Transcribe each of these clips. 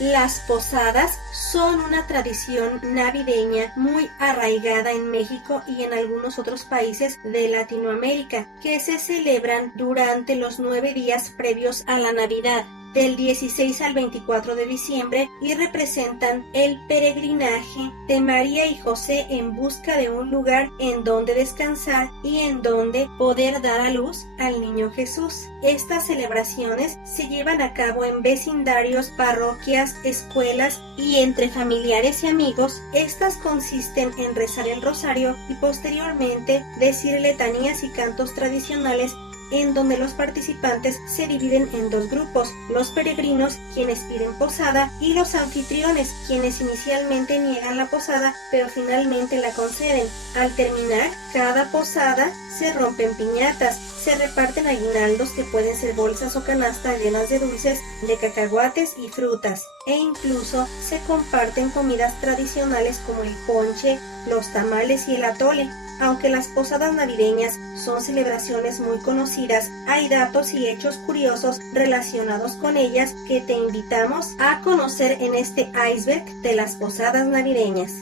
Las posadas son una tradición navideña muy arraigada en México y en algunos otros países de Latinoamérica, que se celebran durante los 9 días previos a la Navidad, del 16 al 24 de diciembre, y representan el peregrinaje de María y José en busca de un lugar en donde descansar y en donde poder dar a luz al niño Jesús. Estas celebraciones se llevan a cabo en vecindarios, parroquias, escuelas y entre familiares y amigos. Estas consisten en rezar el rosario y posteriormente decir letanías y cantos tradicionales, en donde los participantes se dividen en 2 grupos: los peregrinos, quienes piden posada, y los anfitriones, quienes inicialmente niegan la posada, pero finalmente la conceden. Al terminar cada posada, se rompen piñatas, se reparten aguinaldos, que pueden ser bolsas o canastas llenas de dulces, de cacahuates y frutas, e incluso se comparten comidas tradicionales como el ponche, los tamales y el atole. Aunque las posadas navideñas son celebraciones muy conocidas, hay datos y hechos curiosos relacionados con ellas que te invitamos a conocer en este iceberg de las posadas navideñas.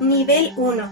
Nivel 1.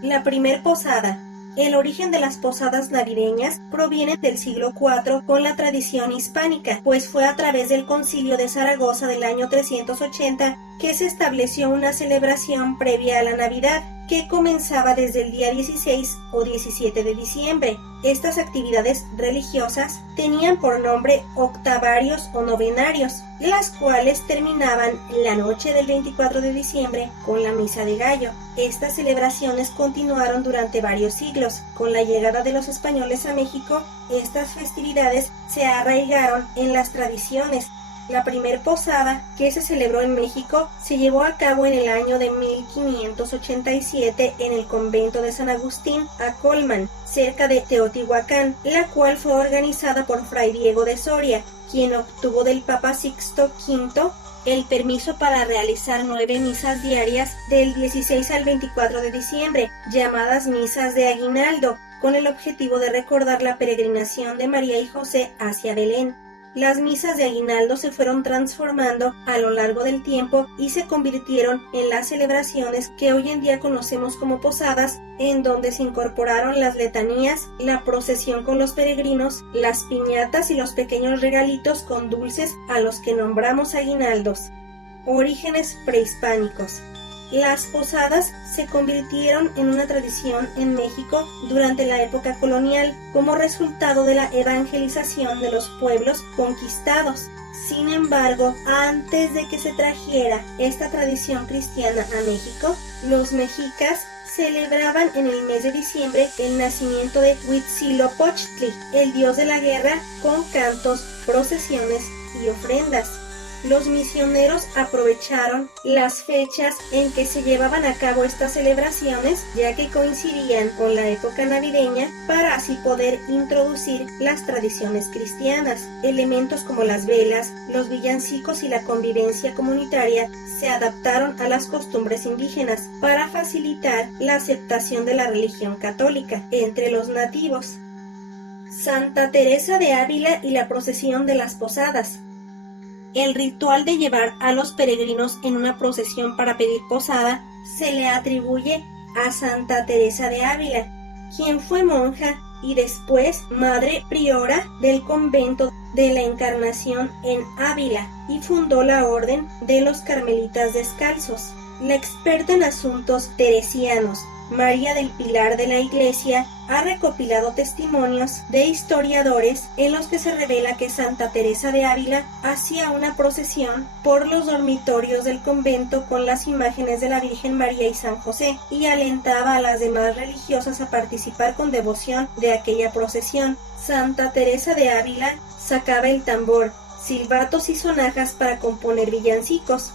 La primer posada. El origen de las posadas navideñas proviene del siglo IV con la tradición hispánica, pues fue a través del Concilio de Zaragoza del año 380 que se estableció una celebración previa a la Navidad, que comenzaba desde el día 16 o 17 de diciembre. Estas actividades religiosas tenían por nombre octavarios o novenarios, las cuales terminaban la noche del 24 de diciembre con la misa de gallo. Estas celebraciones continuaron durante varios siglos. Con la llegada de los españoles a México, estas festividades se arraigaron en las tradiciones. La primer posada que se celebró en México se llevó a cabo en el año de 1587 en el convento de San Agustín, Acolman, cerca de Teotihuacán, la cual fue organizada por Fray Diego de Soria, quien obtuvo del Papa Sixto V el permiso para realizar 9 misas diarias del 16 al 24 de diciembre, llamadas misas de aguinaldo, con el objetivo de recordar la peregrinación de María y José hacia Belén. Las misas de aguinaldo se fueron transformando a lo largo del tiempo y se convirtieron en las celebraciones que hoy en día conocemos como posadas, en donde se incorporaron las letanías, la procesión con los peregrinos, las piñatas y los pequeños regalitos con dulces a los que nombramos aguinaldos. Orígenes prehispánicos. Las posadas se convirtieron en una tradición en México durante la época colonial como resultado de la evangelización de los pueblos conquistados. Sin embargo, antes de que se trajera esta tradición cristiana a México, los mexicas celebraban en el mes de diciembre el nacimiento de Huitzilopochtli, el dios de la guerra, con cantos, procesiones y ofrendas. Los misioneros aprovecharon las fechas en que se llevaban a cabo estas celebraciones, ya que coincidían con la época navideña, para así poder introducir las tradiciones cristianas. Elementos como las velas, los villancicos y la convivencia comunitaria se adaptaron a las costumbres indígenas para facilitar la aceptación de la religión católica entre los nativos. Santa Teresa de Ávila y la procesión de las posadas. El ritual de llevar a los peregrinos en una procesión para pedir posada se le atribuye a Santa Teresa de Ávila, quien fue monja y después madre priora del convento de la Encarnación en Ávila y fundó la Orden de los Carmelitas Descalzos. La experta en asuntos teresianos, María del Pilar de la Iglesia, ha recopilado testimonios de historiadores en los que se revela que Santa Teresa de Ávila hacía una procesión por los dormitorios del convento con las imágenes de la Virgen María y San José, y alentaba a las demás religiosas a participar con devoción de aquella procesión. Santa Teresa de Ávila sacaba el tambor, silbatos y sonajas para componer villancicos.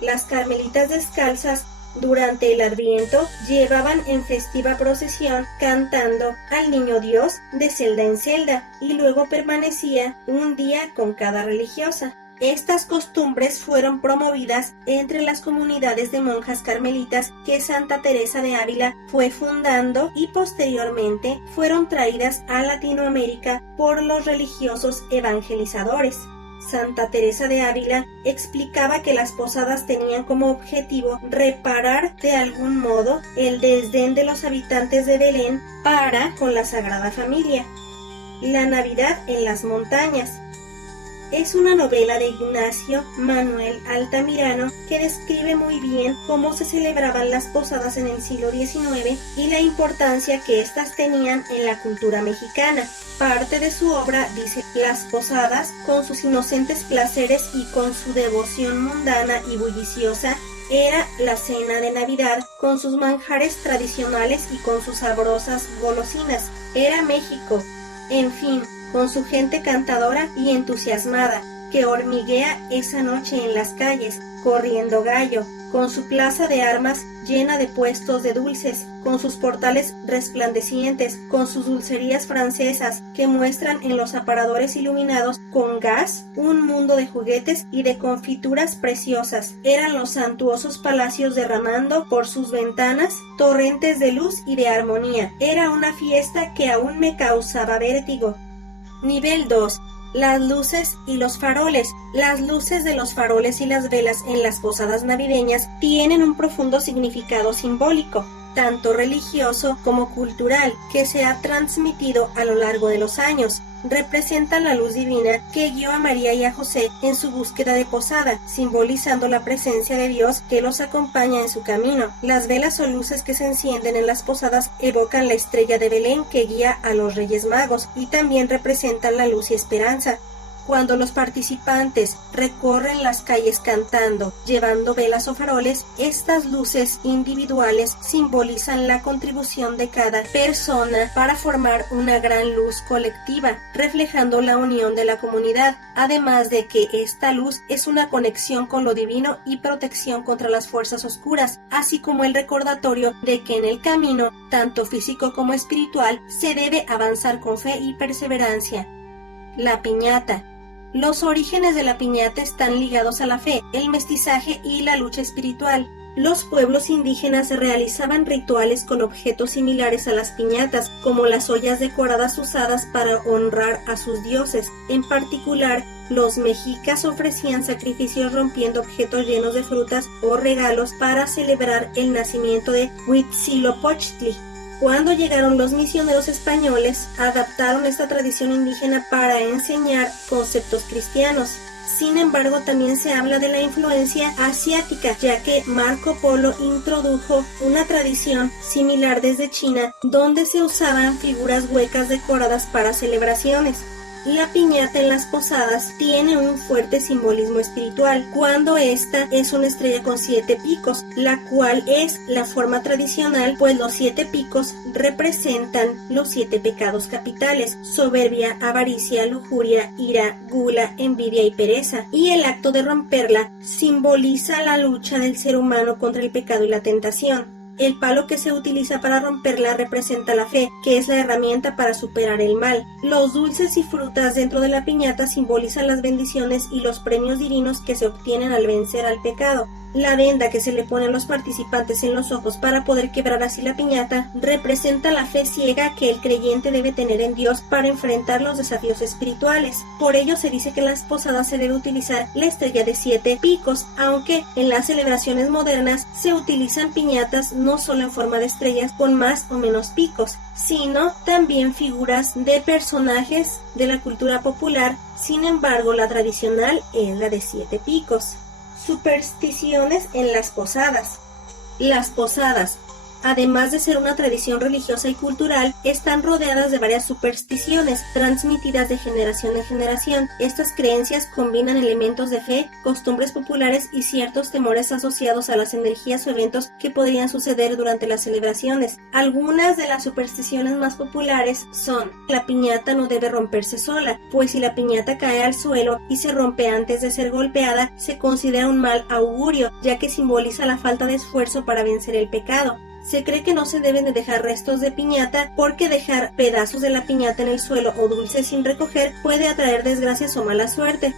Las carmelitas descalzas durante el Adviento llevaban en festiva procesión cantando al Niño Dios de celda en celda, y luego permanecía un día con cada religiosa. Estas costumbres fueron promovidas entre las comunidades de monjas carmelitas que Santa Teresa de Ávila fue fundando, y posteriormente fueron traídas a Latinoamérica por los religiosos evangelizadores. Santa Teresa de Ávila, explicaba que las posadas tenían como objetivo reparar de algún modo el desdén de los habitantes de Belén para con la Sagrada Familia. La Navidad en las montañas. Es una novela de Ignacio Manuel Altamirano que describe muy bien cómo se celebraban las posadas en el siglo XIX y la importancia que éstas tenían en la cultura mexicana. Parte de su obra dice: las posadas, con sus inocentes placeres y con su devoción mundana y bulliciosa, era la cena de Navidad, con sus manjares tradicionales y con sus sabrosas golosinas. Era México, en fin, con su gente cantadora y entusiasmada, que hormiguea esa noche en las calles, corriendo gallo, con su plaza de armas llena de puestos de dulces, con sus portales resplandecientes, con sus dulcerías francesas que muestran en los aparadores iluminados con gas un mundo de juguetes y de confituras preciosas. Eran los suntuosos palacios derramando por sus ventanas torrentes de luz y de armonía. Era una fiesta que aún me causaba vértigo. Nivel 2. Las luces y los faroles. Las luces de los faroles y las velas en las posadas navideñas tienen un profundo significado simbólico, tanto religioso como cultural, que se ha transmitido a lo largo de los años. Representan la luz divina que guió a María y a José en su búsqueda de posada, simbolizando la presencia de Dios que los acompaña en su camino. Las velas o luces que se encienden en las posadas evocan la estrella de Belén que guía a los Reyes Magos y también representan la luz y esperanza. Cuando los participantes recorren las calles cantando, llevando velas o faroles, estas luces individuales simbolizan la contribución de cada persona para formar una gran luz colectiva, reflejando la unión de la comunidad, además de que esta luz es una conexión con lo divino y protección contra las fuerzas oscuras, así como el recordatorio de que en el camino, tanto físico como espiritual, se debe avanzar con fe y perseverancia. La piñata. Los orígenes de la piñata están ligados a la fe, el mestizaje y la lucha espiritual. Los pueblos indígenas realizaban rituales con objetos similares a las piñatas, como las ollas decoradas usadas para honrar a sus dioses. En particular, los mexicas ofrecían sacrificios rompiendo objetos llenos de frutas o regalos para celebrar el nacimiento de Huitzilopochtli. Cuando llegaron los misioneros españoles, adaptaron esta tradición indígena para enseñar conceptos cristianos. Sin embargo, también se habla de la influencia asiática, ya que Marco Polo introdujo una tradición similar desde China, donde se usaban figuras huecas decoradas para celebraciones. La piñata en las posadas tiene un fuerte simbolismo espiritual, cuando esta es una estrella con 7 picos, la cual es la forma tradicional, pues los 7 picos representan los 7 pecados capitales: soberbia, avaricia, lujuria, ira, gula, envidia y pereza, y el acto de romperla simboliza la lucha del ser humano contra el pecado y la tentación. El palo que se utiliza para romperla representa la fe, que es la herramienta para superar el mal. Los dulces y frutas dentro de la piñata simbolizan las bendiciones y los premios divinos que se obtienen al vencer al pecado. La venda que se le pone a los participantes en los ojos para poder quebrar así la piñata representa la fe ciega que el creyente debe tener en Dios para enfrentar los desafíos espirituales. Por ello se dice que en las posadas se debe utilizar la estrella de 7 picos, aunque en las celebraciones modernas se utilizan piñatas no solo en forma de estrellas con más o menos picos, sino también figuras de personajes de la cultura popular. Sin embargo, la tradicional es la de 7 picos. Supersticiones en las posadas. Las posadas, además de ser una tradición religiosa y cultural, están rodeadas de varias supersticiones transmitidas de generación en generación. Estas creencias combinan elementos de fe, costumbres populares y ciertos temores asociados a las energías o eventos que podrían suceder durante las celebraciones. Algunas de las supersticiones más populares son: la piñata no debe romperse sola, pues si la piñata cae al suelo y se rompe antes de ser golpeada, se considera un mal augurio, ya que simboliza la falta de esfuerzo para vencer el pecado. Se cree que no se deben de dejar restos de piñata porque dejar pedazos de la piñata en el suelo o dulces sin recoger puede atraer desgracias o mala suerte.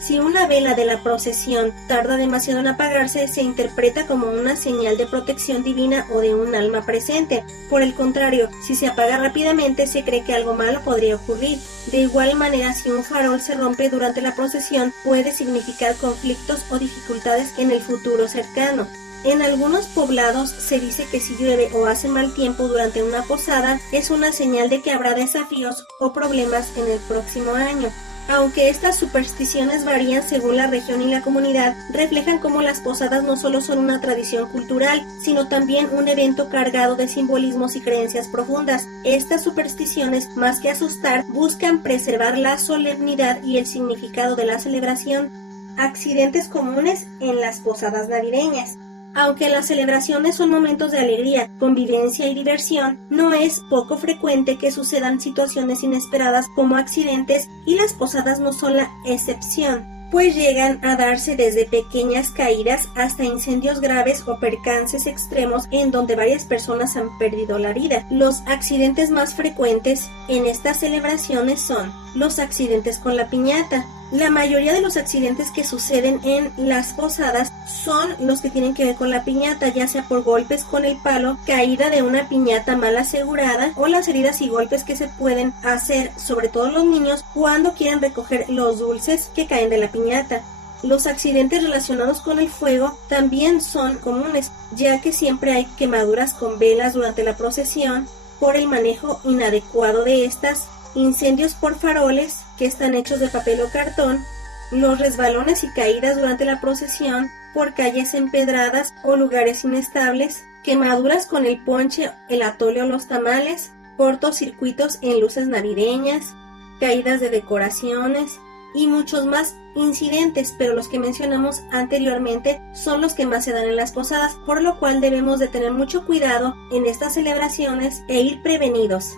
Si una vela de la procesión tarda demasiado en apagarse, se interpreta como una señal de protección divina o de un alma presente. Por el contrario, si se apaga rápidamente, se cree que algo malo podría ocurrir. De igual manera, si un farol se rompe durante la procesión, puede significar conflictos o dificultades en el futuro cercano. En algunos poblados se dice que si llueve o hace mal tiempo durante una posada, es una señal de que habrá desafíos o problemas en el próximo año. Aunque estas supersticiones varían según la región y la comunidad, reflejan cómo las posadas no solo son una tradición cultural, sino también un evento cargado de simbolismos y creencias profundas. Estas supersticiones, más que asustar, buscan preservar la solemnidad y el significado de la celebración. Accidentes comunes en las posadas navideñas. Aunque las celebraciones son momentos de alegría, convivencia y diversión, no es poco frecuente que sucedan situaciones inesperadas como accidentes, y las posadas no son la excepción, pues llegan a darse desde pequeñas caídas hasta incendios graves o percances extremos en donde varias personas han perdido la vida. Los accidentes más frecuentes en estas celebraciones son los accidentes con la piñata. La mayoría de los accidentes que suceden en las posadas son los que tienen que ver con la piñata, ya sea por golpes con el palo, caída de una piñata mal asegurada o las heridas y golpes que se pueden hacer, sobre todo los niños, cuando quieren recoger los dulces que caen de la piñata. Los accidentes relacionados con el fuego también son comunes, ya que siempre hay quemaduras con velas durante la procesión por el manejo inadecuado de estas, incendios por faroles que están hechos de papel o cartón, los resbalones y caídas durante la procesión por calles empedradas o lugares inestables, quemaduras con el ponche, el atole o los tamales, cortocircuitos en luces navideñas, caídas de decoraciones y muchos más incidentes, pero los que mencionamos anteriormente son los que más se dan en las posadas, por lo cual debemos de tener mucho cuidado en estas celebraciones e ir prevenidos.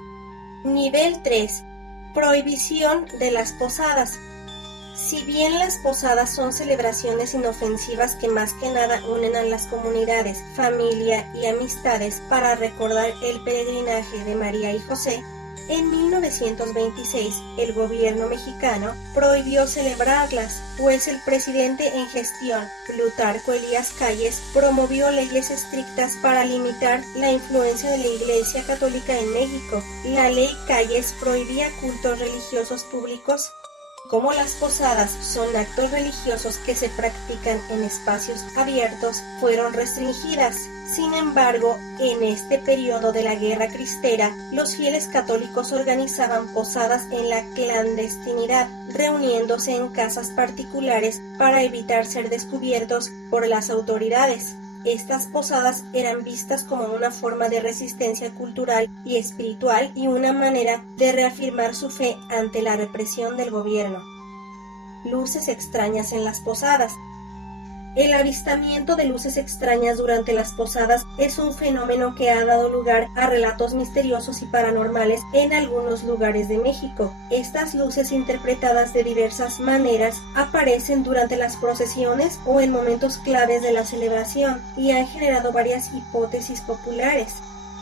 Nivel 3. Prohibición de las posadas. Si bien las posadas son celebraciones inofensivas que más que nada unen a las comunidades, familia y amistades para recordar el peregrinaje de María y José, en 1926 el gobierno mexicano prohibió celebrarlas, pues el presidente en gestión, Plutarco Elías Calles, promovió leyes estrictas para limitar la influencia de la Iglesia Católica en México. La ley Calles prohibía cultos religiosos públicos. Como las posadas son actos religiosos que se practican en espacios abiertos, fueron restringidas. Sin embargo, en este periodo de la Guerra Cristera, los fieles católicos organizaban posadas en la clandestinidad, reuniéndose en casas particulares para evitar ser descubiertos por las autoridades. Estas posadas eran vistas como una forma de resistencia cultural y espiritual y una manera de reafirmar su fe ante la represión del gobierno. Luces extrañas en las posadas. El avistamiento de luces extrañas durante las posadas es un fenómeno que ha dado lugar a relatos misteriosos y paranormales en algunos lugares de México. Estas luces, interpretadas de diversas maneras, aparecen durante las procesiones o en momentos claves de la celebración y han generado varias hipótesis populares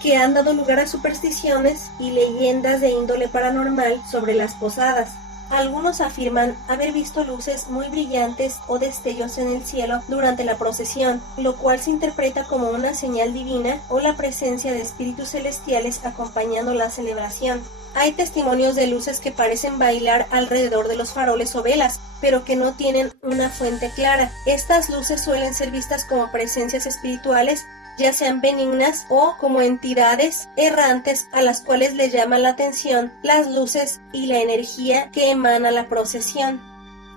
que han dado lugar a supersticiones y leyendas de índole paranormal sobre las posadas. Algunos afirman haber visto luces muy brillantes o destellos en el cielo durante la procesión, lo cual se interpreta como una señal divina o la presencia de espíritus celestiales acompañando la celebración. Hay testimonios de luces que parecen bailar alrededor de los faroles o velas, pero que no tienen una fuente clara. Estas luces suelen ser vistas como presencias espirituales, ya sean benignas o como entidades errantes a las cuales les llama la atención las luces y la energía que emana la procesión.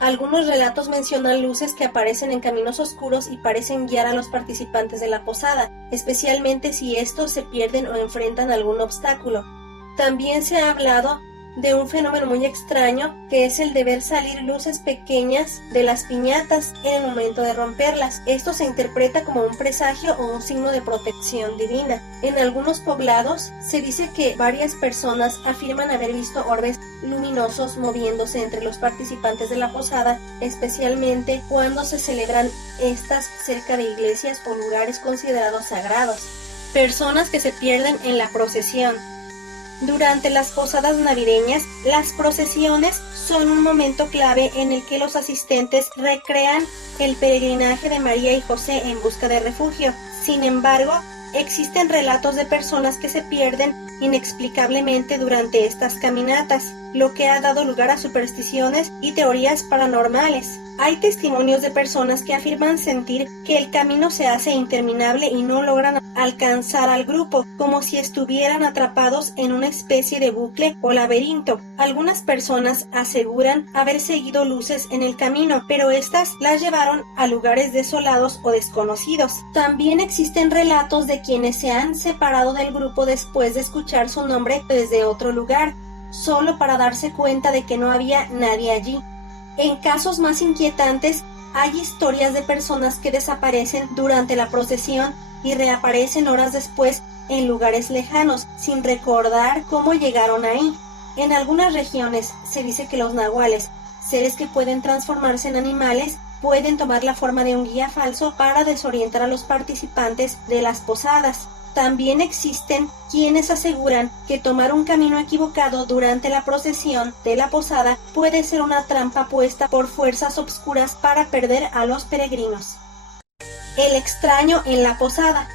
Algunos relatos mencionan luces que aparecen en caminos oscuros y parecen guiar a los participantes de la posada, especialmente si estos se pierden o enfrentan algún obstáculo. También se ha hablado de un fenómeno muy extraño, que es el de ver salir luces pequeñas de las piñatas en el momento de romperlas. Esto se interpreta como un presagio o un signo de protección divina. En algunos poblados se dice que varias personas afirman haber visto orbes luminosos moviéndose entre los participantes de la posada, especialmente cuando se celebran estas cerca de iglesias o lugares considerados sagrados. Personas que se pierden en la procesión. Durante las posadas navideñas, las procesiones son un momento clave en el que los asistentes recrean el peregrinaje de María y José en busca de refugio. Sin embargo, existen relatos de personas que se pierden inexplicablemente durante estas caminatas, lo que ha dado lugar a supersticiones y teorías paranormales. Hay testimonios de personas que afirman sentir que el camino se hace interminable y no logran alcanzar al grupo, como si estuvieran atrapados en una especie de bucle o laberinto. Algunas personas aseguran haber seguido luces en el camino, pero estas las llevaron a lugares desolados o desconocidos. También existen relatos de quienes se han separado del grupo después de escuchar su nombre desde otro lugar, solo para darse cuenta de que no había nadie allí. En casos más inquietantes, hay historias de personas que desaparecen durante la procesión y reaparecen horas después en lugares lejanos, sin recordar cómo llegaron ahí. En algunas regiones se dice que los nahuales, seres que pueden transformarse en animales, pueden tomar la forma de un guía falso para desorientar a los participantes de las posadas. También existen quienes aseguran que tomar un camino equivocado durante la procesión de la posada puede ser una trampa puesta por fuerzas obscuras para perder a los peregrinos. El extraño en la posada.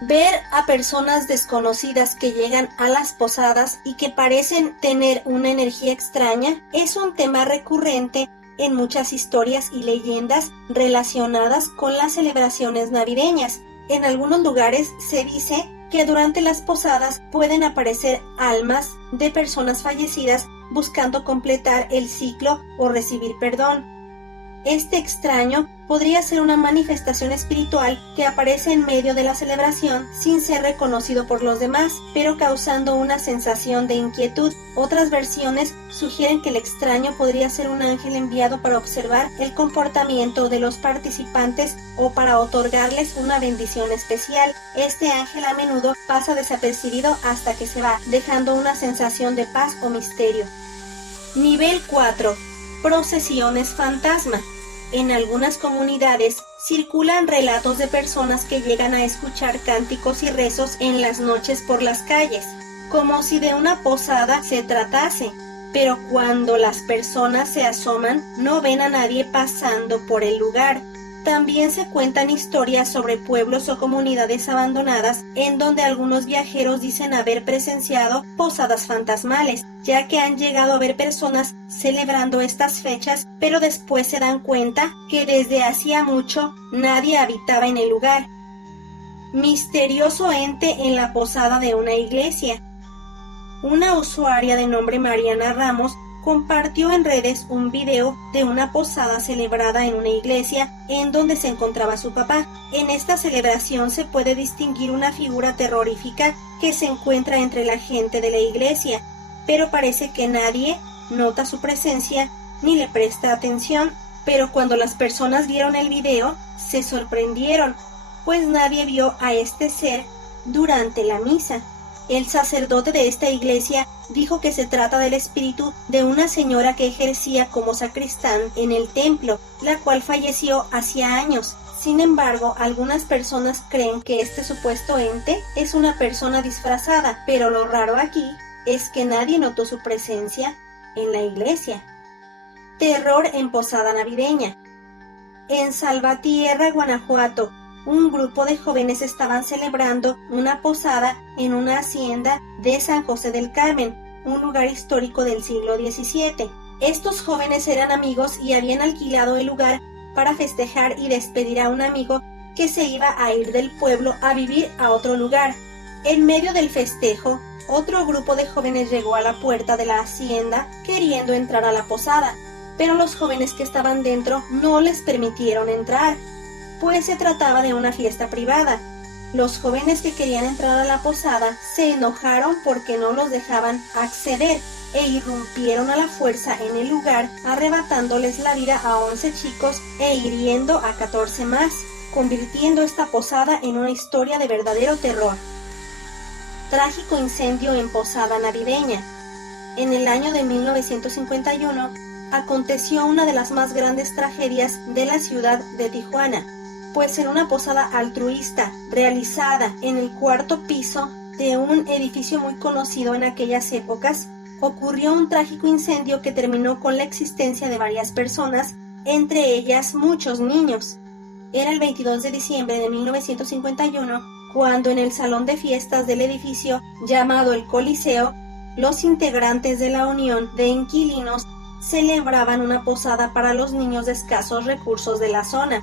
Ver a personas desconocidas que llegan a las posadas y que parecen tener una energía extraña es un tema recurrente en muchas historias y leyendas relacionadas con las celebraciones navideñas. En algunos lugares se dice que durante las posadas pueden aparecer almas de personas fallecidas buscando completar el ciclo o recibir perdón. Este extraño podría ser una manifestación espiritual que aparece en medio de la celebración sin ser reconocido por los demás, pero causando una sensación de inquietud. Otras versiones sugieren que el extraño podría ser un ángel enviado para observar el comportamiento de los participantes o para otorgarles una bendición especial. Este ángel a menudo pasa desapercibido hasta que se va, dejando una sensación de paz o misterio. Nivel 4. Procesiones fantasma. En algunas comunidades circulan relatos de personas que llegan a escuchar cánticos y rezos en las noches por las calles, como si de una posada se tratase, pero cuando las personas se asoman no ven a nadie pasando por el lugar. También se cuentan historias sobre pueblos o comunidades abandonadas en donde algunos viajeros dicen haber presenciado posadas fantasmales, ya que han llegado a ver personas celebrando estas fechas, pero después se dan cuenta que desde hacía mucho nadie habitaba en el lugar. Misterioso ente en la posada de una iglesia. Una usuaria de nombre Mariana Ramos compartió en redes un video de una posada celebrada en una iglesia en donde se encontraba su papá. En esta celebración se puede distinguir una figura terrorífica que se encuentra entre la gente de la iglesia, pero parece que nadie nota su presencia ni le presta atención. Pero cuando las personas vieron el video, se sorprendieron, pues nadie vio a este ser durante la misa. El sacerdote de esta iglesia dijo que se trata del espíritu de una señora que ejercía como sacristán en el templo, la cual falleció hacía años. Sin embargo, algunas personas creen que este supuesto ente es una persona disfrazada, pero lo raro aquí es que nadie notó su presencia en la iglesia. Terror en posada navideña. En Salvatierra, Guanajuato, un grupo de jóvenes estaban celebrando una posada en una hacienda de San José del Carmen, un lugar histórico del siglo XVII. Estos jóvenes eran amigos y habían alquilado el lugar para festejar y despedir a un amigo que se iba a ir del pueblo a vivir a otro lugar. En medio del festejo, otro grupo de jóvenes llegó a la puerta de la hacienda queriendo entrar a la posada, pero los jóvenes que estaban dentro no les permitieron entrar, pues se trataba de una fiesta privada. Los jóvenes que querían entrar a la posada se enojaron porque no los dejaban acceder e irrumpieron a la fuerza en el lugar, arrebatándoles la vida a 11 chicos e hiriendo a 14 más, convirtiendo esta posada en una historia de verdadero terror. Trágico incendio en posada navideña. En el año de 1951 aconteció una de las más grandes tragedias de la ciudad de Tijuana, pues en una posada altruista realizada en el cuarto piso de un edificio muy conocido en aquellas épocas, ocurrió un trágico incendio que terminó con la existencia de varias personas, entre ellas muchos niños. Era el 22 de diciembre de 1951, cuando en el salón de fiestas del edificio llamado el Coliseo, los integrantes de la Unión de Inquilinos celebraban una posada para los niños de escasos recursos de la zona.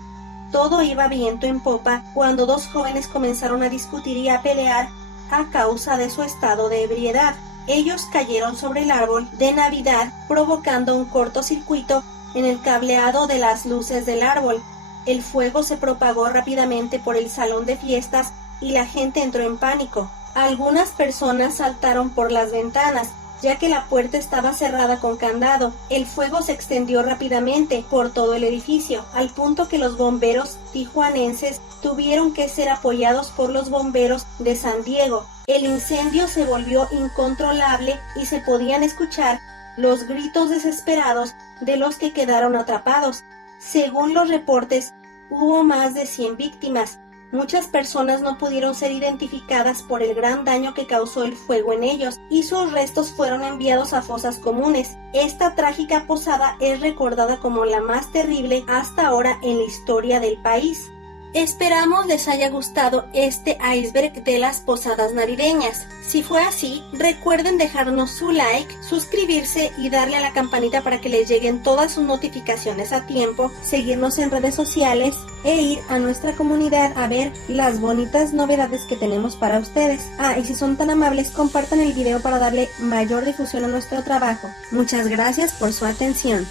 Todo iba viento en popa cuando dos jóvenes comenzaron a discutir y a pelear a causa de su estado de ebriedad. Ellos cayeron sobre el árbol de Navidad, provocando un cortocircuito en el cableado de las luces del árbol. El fuego se propagó rápidamente por el salón de fiestas y la gente entró en pánico. Algunas personas saltaron por las ventanas, ya que la puerta estaba cerrada con candado. El fuego se extendió rápidamente por todo el edificio, al punto que los bomberos tijuanenses tuvieron que ser apoyados por los bomberos de San Diego. El incendio se volvió incontrolable y se podían escuchar los gritos desesperados de los que quedaron atrapados. Según los reportes, hubo más de 100 víctimas. Muchas personas no pudieron ser identificadas por el gran daño que causó el fuego en ellos, y sus restos fueron enviados a fosas comunes. Esta trágica posada es recordada como la más terrible hasta ahora en la historia del país. Esperamos les haya gustado este iceberg de las posadas navideñas. Si fue así, recuerden dejarnos su like, suscribirse y darle a la campanita para que les lleguen todas sus notificaciones a tiempo, seguirnos en redes sociales e ir a nuestra comunidad a ver las bonitas novedades que tenemos para ustedes. Y si son tan amables, compartan el video para darle mayor difusión a nuestro trabajo. Muchas gracias por su atención.